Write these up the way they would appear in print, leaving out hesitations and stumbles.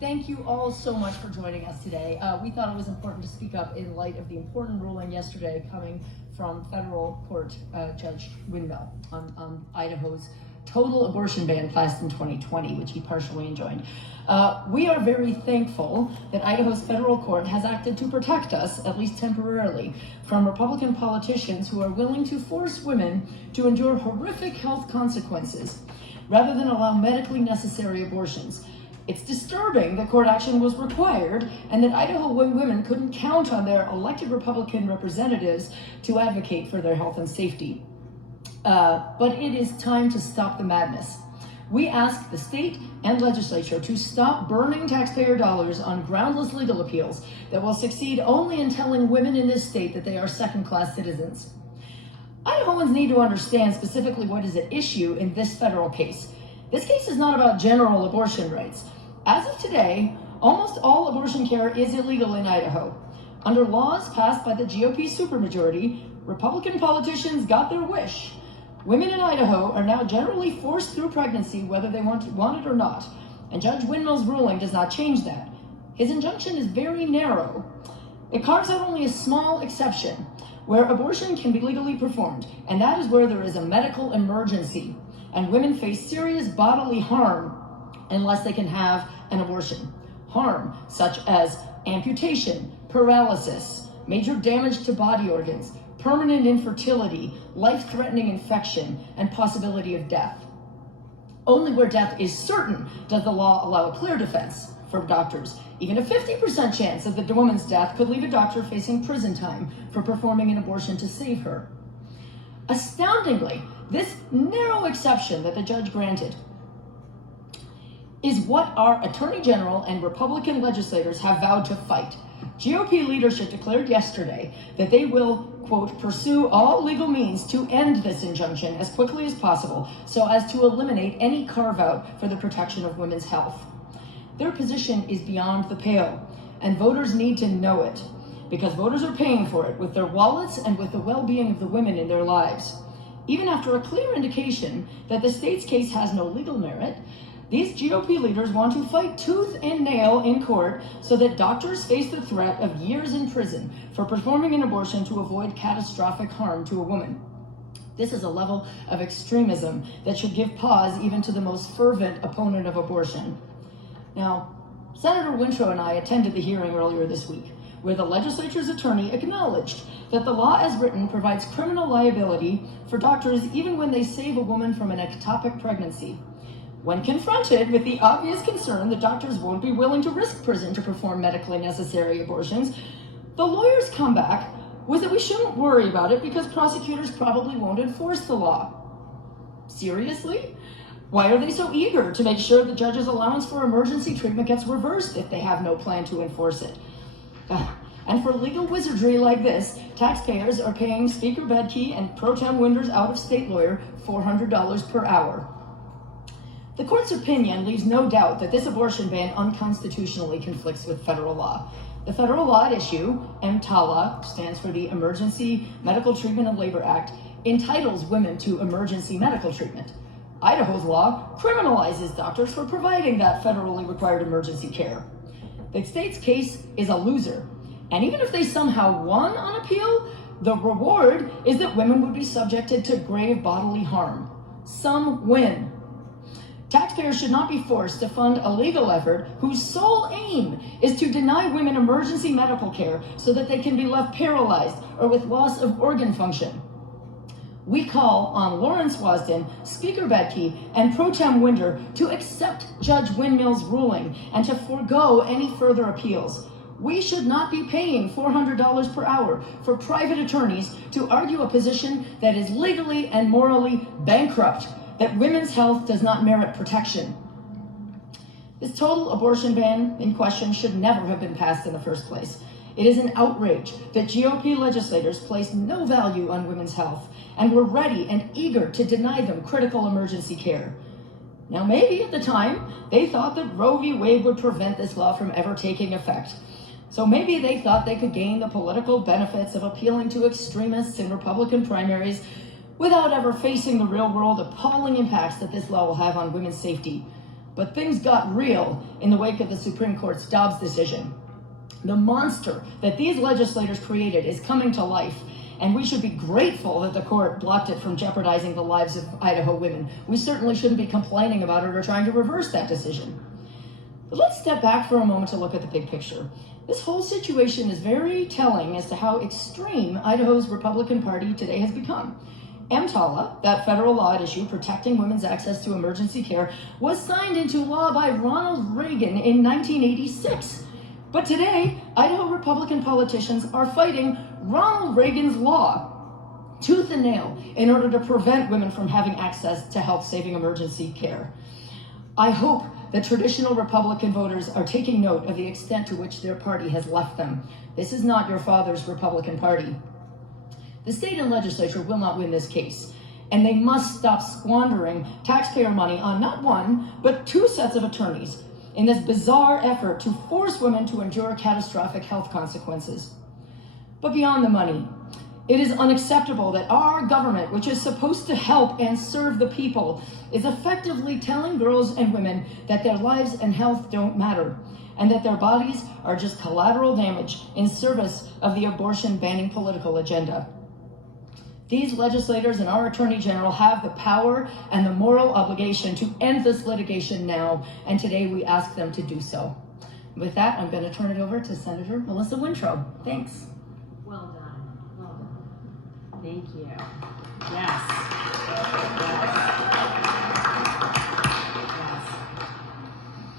Thank you all so much for joining us today. We thought it was important to speak up in light of the important ruling yesterday coming from federal court Judge Windmill on Idaho's total abortion ban passed in 2020, which he partially enjoined. We are very thankful that Idaho's federal court has acted to protect us, at least temporarily, from Republican politicians who are willing to force women to endure horrific health consequences rather than allow medically necessary abortions. It's disturbing that court action was required and that Idaho women couldn't count on their elected Republican representatives to advocate for their health and safety. But it is time to stop the madness. We ask the state and legislature to stop burning taxpayer dollars on groundless legal appeals that will succeed only in telling women in this state that they are second-class citizens. Idahoans need to understand specifically what is at issue in this federal case. This case is not about general abortion rights. As of today, almost all abortion care is illegal in Idaho. Under laws passed by the GOP supermajority, Republican politicians got their wish. Women in Idaho are now generally forced through pregnancy whether they want it or not, and Judge Windmill's ruling does not change that. His injunction is very narrow. It carves out only a small exception where abortion can be legally performed, and that is where there is a medical emergency and women face serious bodily harm unless they can have an abortion. Harm such as amputation, paralysis, major damage to body organs, permanent infertility, life-threatening infection, and possibility of death. Only where death is certain does the law allow a clear defense for doctors. Even a 50% chance of the woman's death could leave a doctor facing prison time for performing an abortion to save her. Astoundingly, this narrow exception that the judge granted is what our Attorney General and Republican legislators have vowed to fight. GOP leadership declared yesterday that they will, quote, pursue all legal means to end this injunction as quickly as possible so as to eliminate any carve-out for the protection of women's health. Their position is beyond the pale, and voters need to know it, because voters are paying for it with their wallets and with the well-being of the women in their lives. Even after a clear indication that the state's case has no legal merit, these GOP leaders want to fight tooth and nail in court so that doctors face the threat of years in prison for performing an abortion to avoid catastrophic harm to a woman. This is a level of extremism that should give pause even to the most fervent opponent of abortion. Now, Senator Wintrow and I attended the hearing earlier this week, where the legislature's attorney acknowledged that the law as written provides criminal liability for doctors even when they save a woman from an ectopic pregnancy. When confronted with the obvious concern that doctors won't be willing to risk prison to perform medically necessary abortions, the lawyer's comeback was that we shouldn't worry about it because prosecutors probably won't enforce the law. Seriously? Why are they so eager to make sure the judge's allowance for emergency treatment gets reversed if they have no plan to enforce it? And for legal wizardry like this, taxpayers are paying Speaker Bedke and Pro Tem Winder's out-of-state lawyer $400 per hour. The court's opinion leaves no doubt that this abortion ban unconstitutionally conflicts with federal law. The federal law at issue, EMTALA, stands for the Emergency Medical Treatment and Labor Act, entitles women to emergency medical treatment. Idaho's law criminalizes doctors for providing that federally required emergency care. The state's case is a loser, and even if they somehow won on appeal, the reward is that women would be subjected to grave bodily harm. Some win. Taxpayers should not be forced to fund a legal effort whose sole aim is to deny women emergency medical care so that they can be left paralyzed or with loss of organ function. We call on Lawrence Wasden, Speaker Bedke, and Pro Tem Winder to accept Judge Windmill's ruling and to forego any further appeals. We should not be paying $400 per hour for private attorneys to argue a position that is legally and morally bankrupt, that women's health does not merit protection. This total abortion ban in question should never have been passed in the first place. It is an outrage that GOP legislators placed no value on women's health and were ready and eager to deny them critical emergency care. Now, maybe at the time, they thought that Roe v. Wade would prevent this law from ever taking effect. So maybe they thought they could gain the political benefits of appealing to extremists in Republican primaries without ever facing the real-world appalling impacts that this law will have on women's safety. But things got real in the wake of the Supreme Court's Dobbs decision. The monster that these legislators created is coming to life, and we should be grateful that the court blocked it from jeopardizing the lives of Idaho women. We certainly shouldn't be complaining about it or trying to reverse that decision. But let's step back for a moment to look at the big picture. This whole situation is very telling as to how extreme Idaho's Republican Party today has become. EMTALA, that federal law at issue protecting women's access to emergency care, was signed into law by Ronald Reagan in 1986. But today, Idaho Republican politicians are fighting Ronald Reagan's law tooth and nail in order to prevent women from having access to health-saving emergency care. I hope that traditional Republican voters are taking note of the extent to which their party has left them. This is not your father's Republican Party. The state and legislature will not win this case, and they must stop squandering taxpayer money on not one, but two sets of attorneys in this bizarre effort to force women to endure catastrophic health consequences. But beyond the money, it is unacceptable that our government, which is supposed to help and serve the people, is effectively telling girls and women that their lives and health don't matter, and that their bodies are just collateral damage in service of the abortion banning political agenda. These legislators and our Attorney General have the power and the moral obligation to end this litigation now, and today we ask them to do so. With that, I'm going to turn it over to Senator Melissa Wintrow. Thanks. Well done. Well done. Thank you. Yes.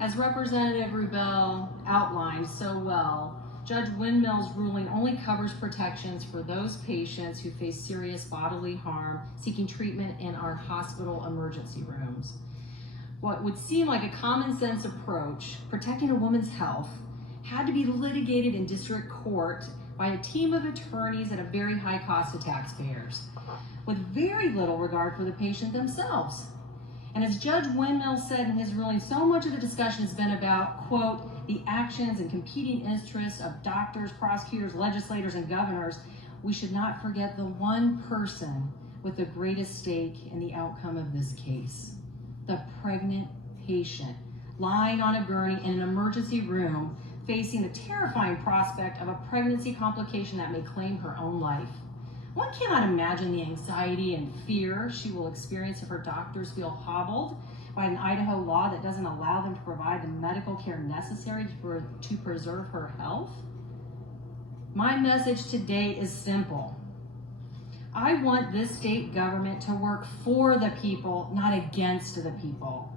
As Representative Rubel outlined so well, Judge Windmill's ruling only covers protections for those patients who face serious bodily harm seeking treatment in our hospital emergency rooms. What would seem like a common sense approach, protecting a woman's health, had to be litigated in district court by a team of attorneys at a very high cost to taxpayers, with very little regard for the patient themselves. And as Judge Windmill said in his ruling, so much of the discussion has been about, quote, the actions and competing interests of doctors, prosecutors, legislators, and governors. We should not forget the one person with the greatest stake in the outcome of this case, the pregnant patient lying on a gurney in an emergency room facing the terrifying prospect of a pregnancy complication that may claim her own life. One cannot imagine the anxiety and fear she will experience if her doctors feel hobbled by an Idaho law that doesn't allow them to provide the medical care necessary to preserve her health. My message today is simple. I want this state government to work for the people, not against the people.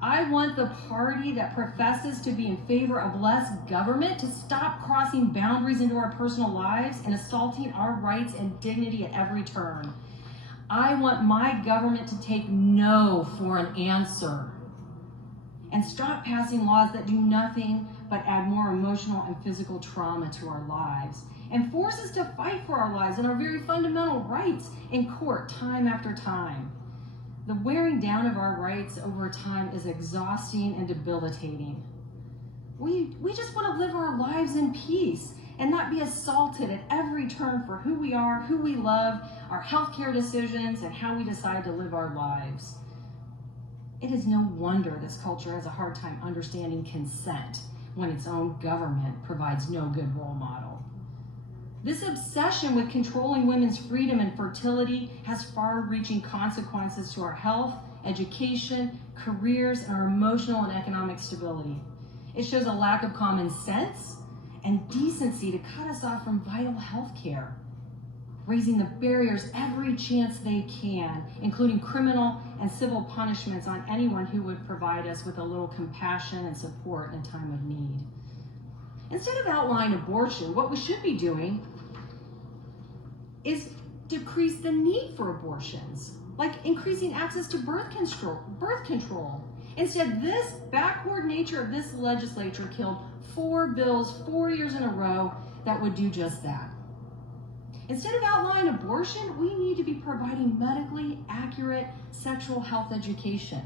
I want the party that professes to be in favor of less government to stop crossing boundaries into our personal lives and assaulting our rights and dignity at every turn. I want my government to take no for an answer and stop passing laws that do nothing but add more emotional and physical trauma to our lives and force us to fight for our lives and our very fundamental rights in court time after time. The wearing down of our rights over time is exhausting and debilitating. We just want to live our lives in peace and not be assaulted at every turn for who we are, who we love, our healthcare decisions, and how we decide to live our lives. It is no wonder this culture has a hard time understanding consent when its own government provides no good role model. This obsession with controlling women's freedom and fertility has far-reaching consequences to our health, education, careers, and our emotional and economic stability. It shows a lack of common sense and decency to cut us off from vital health care, raising the barriers every chance they can, including criminal and civil punishments on anyone who would provide us with a little compassion and support in time of need. Instead of outlawing abortion, what we should be doing is decrease the need for abortions, like increasing access to birth control. Instead, this backward nature of this legislature killed 4 bills 4 years in a row that would do just that. Instead of outlawing abortion, we need to be providing medically accurate sexual health education.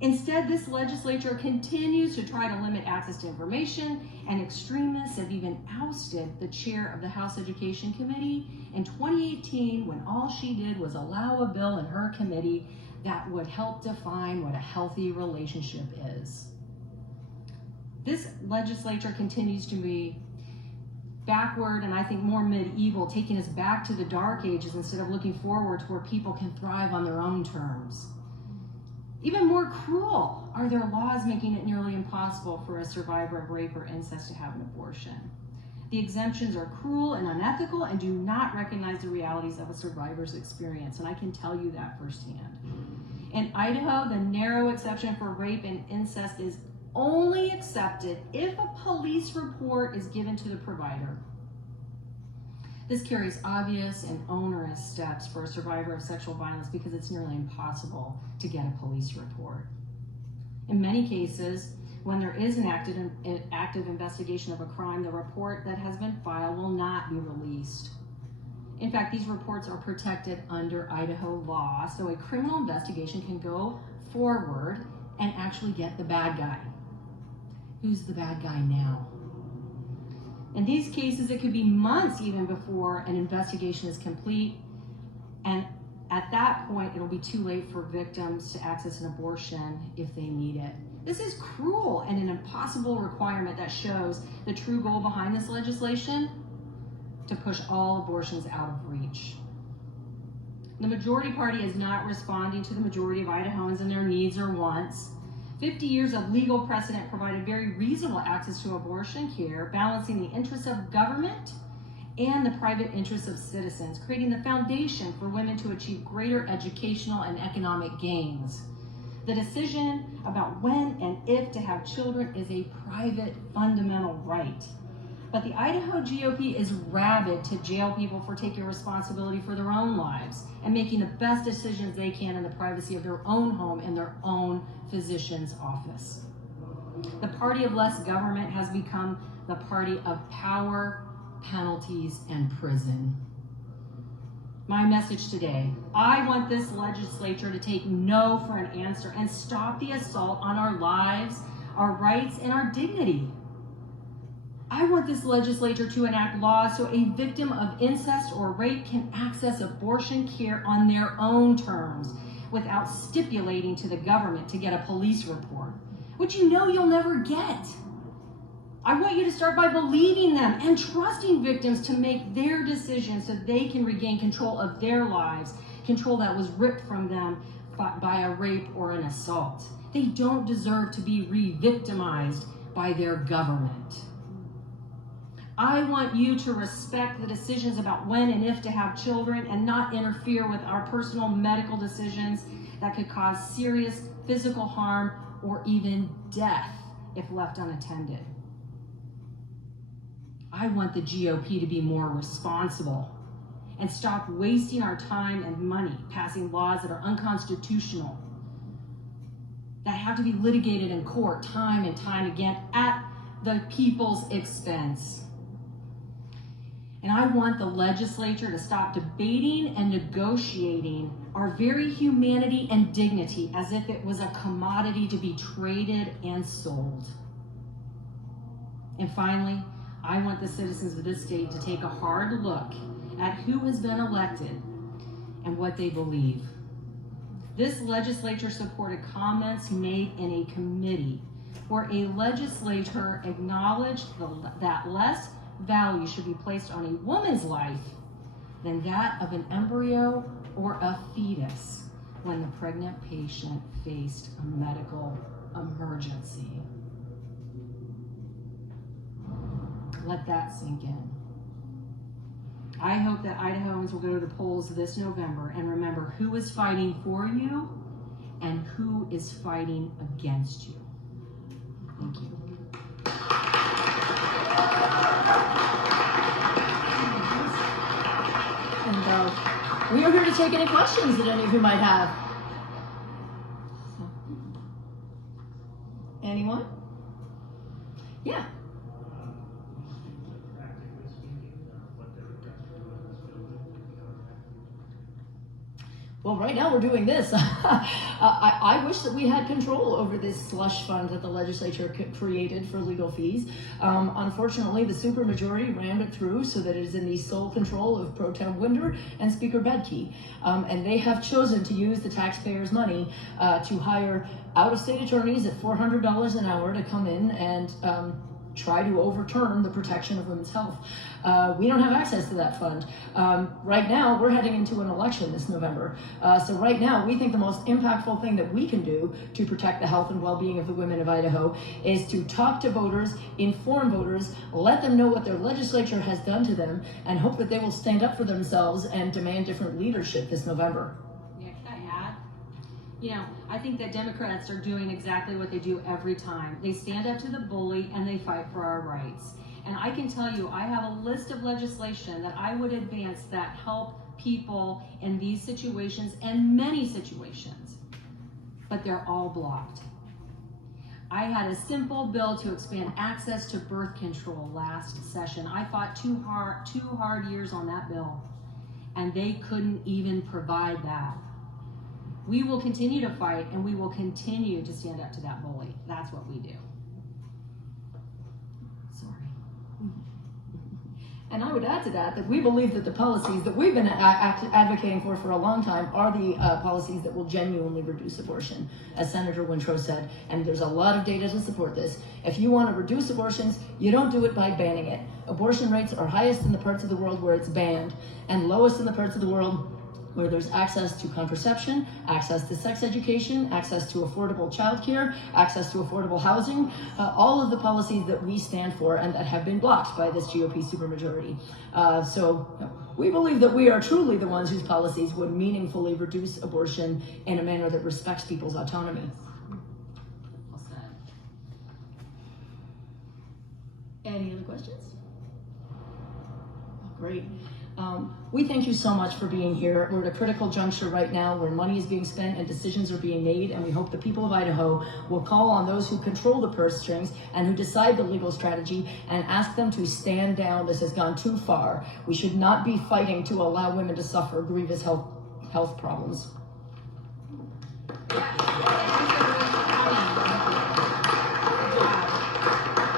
Instead, this legislature continues to try to limit access to information, and extremists have even ousted the chair of the House Education Committee in 2018 when all she did was allow a bill in her committee that would help define what a healthy relationship is. This legislature continues to be backward and I think more medieval, taking us back to the dark ages instead of looking forward to where people can thrive on their own terms. Even more cruel are their laws making it nearly impossible for a survivor of rape or incest to have an abortion. The exemptions are cruel and unethical and do not recognize the realities of a survivor's experience, and I can tell you that firsthand. In Idaho, the narrow exception for rape and incest is only accepted if a police report is given to the provider. This carries obvious and onerous steps for a survivor of sexual violence because it's nearly impossible to get a police report. In many cases, when there is an active investigation of a crime, the report that has been filed will not be released. In fact, these reports are protected under Idaho law, so a criminal investigation can go forward and actually get the bad guy. Who's the bad guy now? In these cases, it could be months even before an investigation is complete, and at that point, it'll be too late for victims to access an abortion if they need it. This is cruel and an impossible requirement that shows the true goal behind this legislation: to push all abortions out of reach. The majority party is not responding to the majority of Idahoans and their needs or wants. 50 years of legal precedent provided very reasonable access to abortion care, balancing the interests of government and the private interests of citizens, creating the foundation for women to achieve greater educational and economic gains. The decision about when and if to have children is a private fundamental right. But the Idaho GOP is rabid to jail people for taking responsibility for their own lives and making the best decisions they can in the privacy of their own home and their own physician's office. The party of less government has become the party of power, penalties, and prison. My message today: I want this legislature to take no for an answer and stop the assault on our lives, our rights, and our dignity. I want this legislature to enact laws so a victim of incest or rape can access abortion care on their own terms without stipulating to the government to get a police report, which you know you'll never get. I want you to start by believing them and trusting victims to make their decisions so they can regain control of their lives, control that was ripped from them by a rape or an assault. They don't deserve to be re-victimized by their government. I want you to respect the decisions about when and if to have children and not interfere with our personal medical decisions that could cause serious physical harm or even death if left unattended. I want the GOP to be more responsible and stop wasting our time and money passing laws that are unconstitutional, that have to be litigated in court time and time again at the people's expense. And I want the legislature to stop debating and negotiating our very humanity and dignity as if it was a commodity to be traded and sold. And finally, I want the citizens of this state to take a hard look at who has been elected and what they believe. This legislature supported comments made in a committee where a legislator acknowledged that less value should be placed on a woman's life than that of an embryo or a fetus when the pregnant patient faced a medical emergency. Let that sink in. I hope that Idahoans will go to the polls this November and remember who is fighting for you and who is fighting against you. Thank you. And we are here to take any questions that any of you might have. Anyone? Yeah. well, right now we're doing this. I wish that we had control over this slush fund that the legislature created for legal fees. Unfortunately, the supermajority rammed it through so that it is in the sole control of Pro Tem Winder and Speaker Bedke. And they have chosen to use the taxpayers' money to hire out-of-state attorneys at $400 an hour to come in and try to overturn the protection of women's health. We don't have access to that fund. Right now, we're heading into an election this November. So right now, we think the most impactful thing that we can do to protect the health and well-being of the women of Idaho is to talk to voters, inform voters, let them know what their legislature has done to them, and hope that they will stand up for themselves and demand different leadership this November. Yeah, can I add? You know, I think that Democrats are doing exactly what they do every time. They stand up to the bully and they fight for our rights. And I can tell you, I have a list of legislation that I would advance that help people in these situations and many situations, but they're all blocked. I had a simple bill to expand access to birth control last session. I fought two hard years on that bill, and they couldn't even provide that. We will continue to fight, and we will continue to stand up to that bully. That's what we do. Sorry. And I would add to that we believe that the policies that we've been advocating for a long time are the policies that will genuinely reduce abortion, as Senator Wintrow said, and there's a lot of data to support this. If you want to reduce abortions, you don't do it by banning it. Abortion rates are highest in the parts of the world where it's banned, and lowest in the parts of the world where there's access to contraception, access to sex education, access to affordable childcare, access to affordable housing, all of the policies that we stand for and that have been blocked by this GOP supermajority. So we believe that we are truly the ones whose policies would meaningfully reduce abortion in a manner that respects people's autonomy. Well said. Any other questions? Great. We thank you so much for being here. We're at a critical juncture right now where money is being spent and decisions are being made, and we hope the people of Idaho will call on those who control the purse strings and who decide the legal strategy and ask them to stand down. This has gone too far. We should not be fighting to allow women to suffer grievous health problems. Yeah.